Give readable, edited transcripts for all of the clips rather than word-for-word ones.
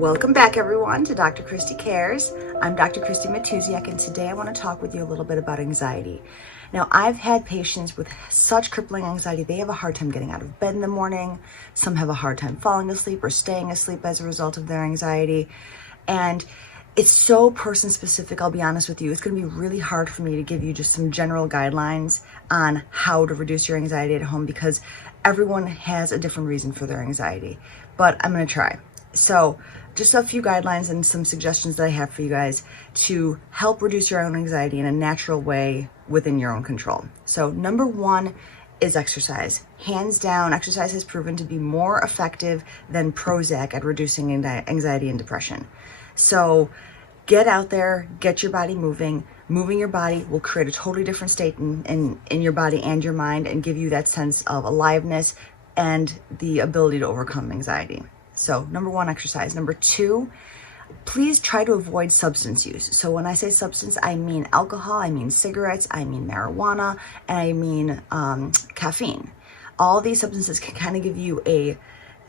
Welcome back everyone to Dr. Christy Cares. I'm Dr. Christy Matuziak, and today I want to talk with you a little bit about anxiety. Now, I've had patients with such crippling anxiety, they have a hard time getting out of bed in the morning. Some have a hard time falling asleep or staying asleep as a result of their anxiety. And it's so person specific, I'll be honest with you. It's going to be really hard for me to give you just some general guidelines on how to reduce your anxiety at home because everyone has a different reason for their anxiety. But I'm going to try. So just a few guidelines and some suggestions that I have for you guys to help reduce your own anxiety in a natural way within your own control. So number one is exercise. Hands down, exercise has proven to be more effective than Prozac at reducing anxiety and depression. So get out there, get your body moving. Moving your body will create a totally different state in your body and your mind and give you that sense of aliveness and the ability to overcome anxiety. So number one, exercise. Number two, please try to avoid substance use. So when I say substance, I mean alcohol, I mean cigarettes, I mean marijuana, and I mean caffeine. All these substances can kind of give you a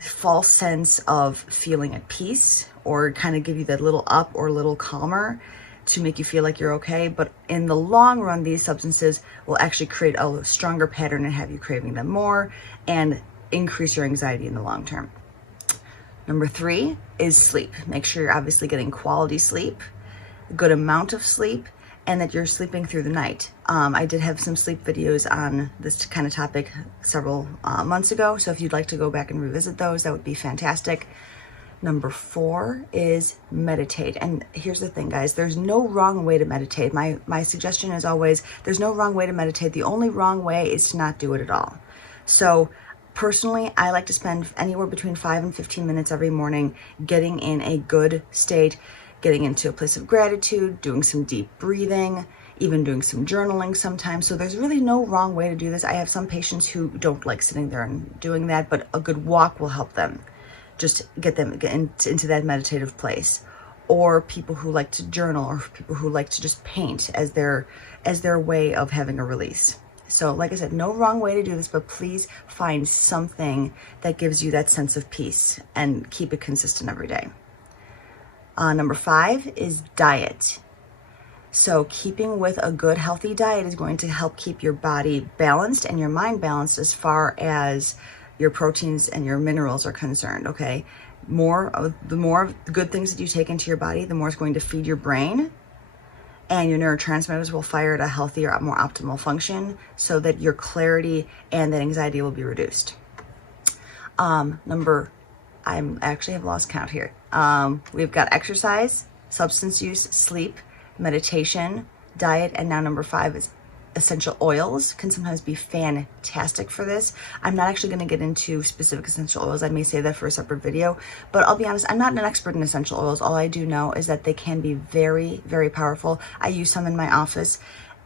false sense of feeling at peace or kind of give you that little up or a little calmer to make you feel like you're okay. But in the long run, these substances will actually create a stronger pattern and have you craving them more and increase your anxiety in the long term. Number three is sleep. Make sure you're obviously getting quality sleep, a good amount of sleep, and that you're sleeping through the night. I did have some sleep videos on this kind of topic several months ago, so if you'd like to go back and revisit those, that would be fantastic. Number four is meditate. And here's the thing, guys, there's no wrong way to meditate. My suggestion is always, there's no wrong way to meditate. The only wrong way is to not do it at all. So personally, I like to spend anywhere between 5 and 15 minutes every morning getting in a good state, getting into a place of gratitude, doing some deep breathing, even doing some journaling sometimes. So there's really no wrong way to do this. I have some patients who don't like sitting there and doing that, but a good walk will help them just get into that meditative place. Or people who like to journal, or people who like to just paint as their way of having a release. So like I said, no wrong way to do this, but please find something that gives you that sense of peace and keep it consistent every day. Number five is diet. So keeping with a good, healthy diet is going to help keep your body balanced and your mind balanced as far as your proteins and your minerals are concerned, okay? The more of the good things that you take into your body, the more it's going to feed your brain, and your neurotransmitters will fire at a healthier, more optimal function so that your clarity and that anxiety will be reduced. I actually have lost count here. We've got exercise, substance use, sleep, meditation, diet, and now number five is essential oils can sometimes be fantastic for this. I'm not actually going to get into specific essential oils. I may save that for a separate video, but I'll be honest, I'm not an expert in essential oils. All I do know is that they can be very, very powerful. I use some in my office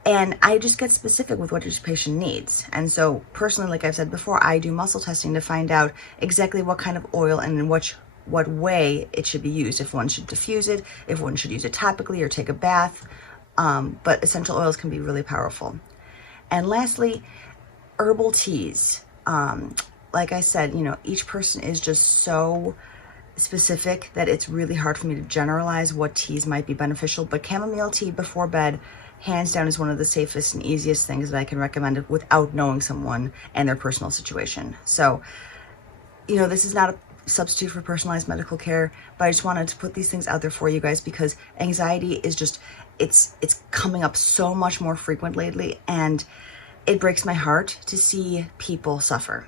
and I just get specific with what each patient needs. And so personally, like I've said before, I do muscle testing to find out exactly what kind of oil and in what way it should be used. If one should diffuse it, if one should use it topically or take a bath. But essential oils can be really powerful. And lastly, herbal teas. Like I said, each person is just so specific that it's really hard for me to generalize what teas might be beneficial. But chamomile tea before bed, hands down, is one of the safest and easiest things that I can recommend without knowing someone and their personal situation. So, this is not a substitute for personalized medical care, but I just wanted to put these things out there for you guys because anxiety is just, it's coming up so much more frequent lately, and it breaks my heart to see people suffer.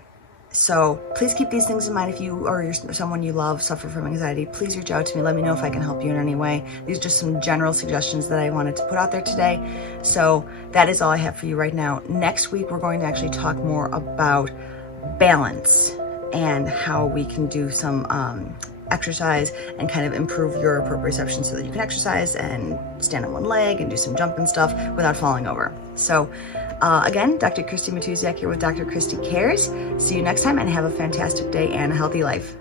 So please keep these things in mind. If you or someone you love suffer from anxiety, please reach out to me. Let me know if I can help you in any way. These are just some general suggestions that I wanted to put out there today. So that is all I have for you right now. Next week, we're going to actually talk more about balance and how we can do some exercise and kind of improve your proprioception so that you can exercise and stand on one leg and do some jumping stuff without falling over. So again, Dr. Christy Matuziak here with Dr. Christy Cares. See you next time and have a fantastic day and a healthy life.